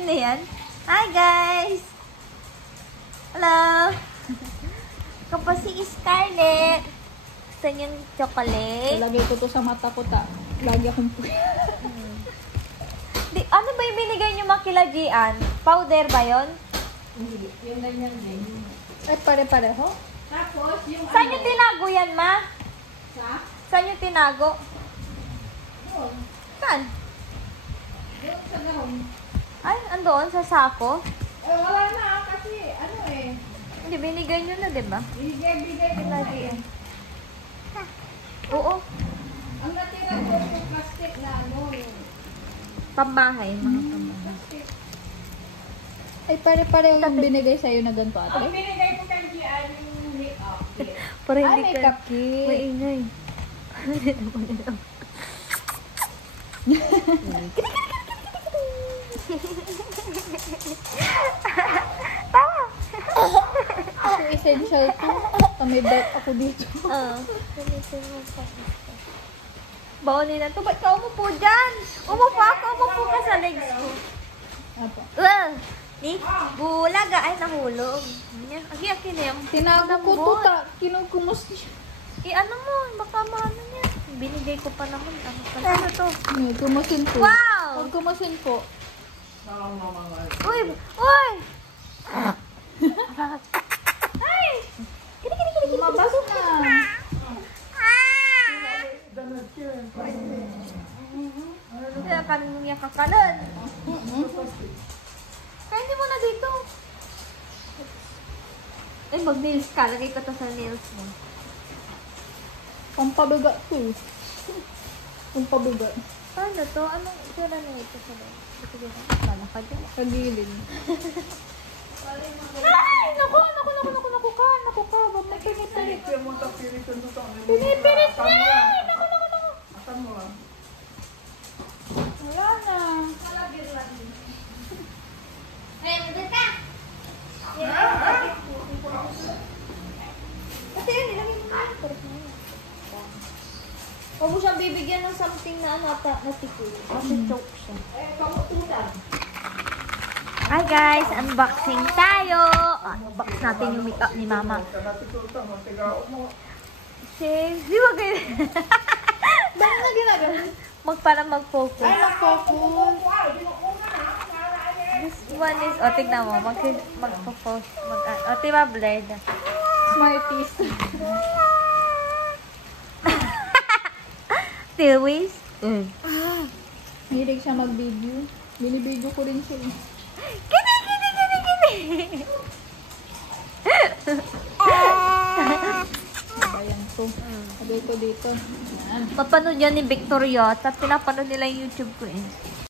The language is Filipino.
Sino yan? Hi guys! Hello! Ikaw pa si Scarlett. Gusto niyong chocolate? Lagay ko to sa mata ko ta. Lagi akong Di, ano ba yung binigay niyo makila Gian? Powder ba yon? Hindi, yung ganyan din. Ay, pare-pareho? Tapos, yung Saan yung tinago yan, ma? Sa? Saan yung tinago? Doon. Saan? Doon sa gahon. Ay, andoon sa sako? Wala na kasi, ano eh. Hindi, binigay niyo na, di ba? Bigay ko na eh. Oo. Ang natira ko yung plastic na ano yung Pambahay, mga pambahay. plastic. Ay, pare-pareho yung binigay sa'yo na ganito, Ang ate. binigay ko kay Gian yung make-up kit. Para Ay, hindi makeup ka kit. maingay. Tama! So, essential to. May bet ako dito. Oo. Baunin na to. Ba't ka umupo dyan? Umupo ako. Umupo ka sa legs ko. Apo. Ni, bulaga. Ay, nahulog. Aki na yung Tinago ko to ta. Kinukumus niya. ano mo, baka maano niya. Binigay ko pa naman. Ano to? Kumusin ko. Wow! Pag kumusin ko. Uy! Uy! Ay! Lumabas na. Kaya kami mong yung kakalan. Kaya hindi mo na dito. Ay, mag-nails ka. Lagay ko to sa nails mo. Pampabiga to. Pampabiga. Paano to? Anong itsura na ito sa nails? Sige na. Paano ka dyan? Kagilin. Ay! Naku ka! Naku ka! Ba't may pinipilit? Pinipilit niya! Naku! Wala na. Ay, magdal ka! Kasi yun, ilagay mo na. Huwag mo siyang bibigyan ng something na natikoy. Kasi choke siya. Hi guys! Unboxing tayo! Unbox natin yung makeup ni Mama. Di ba kayo? Bakit na ginagawa? Para mag-focus. Ay, nag-focus. This one is, tignan mo, mag-focus. Diba blurred? Smarties. Tiwis? Hilig siya mag-video. Binibideo ko rin siya. Kini! Ayan to. Lagay ko dito. Yan. Papanood yan ni Victoria at pinapanood nila yung YouTube ko eh.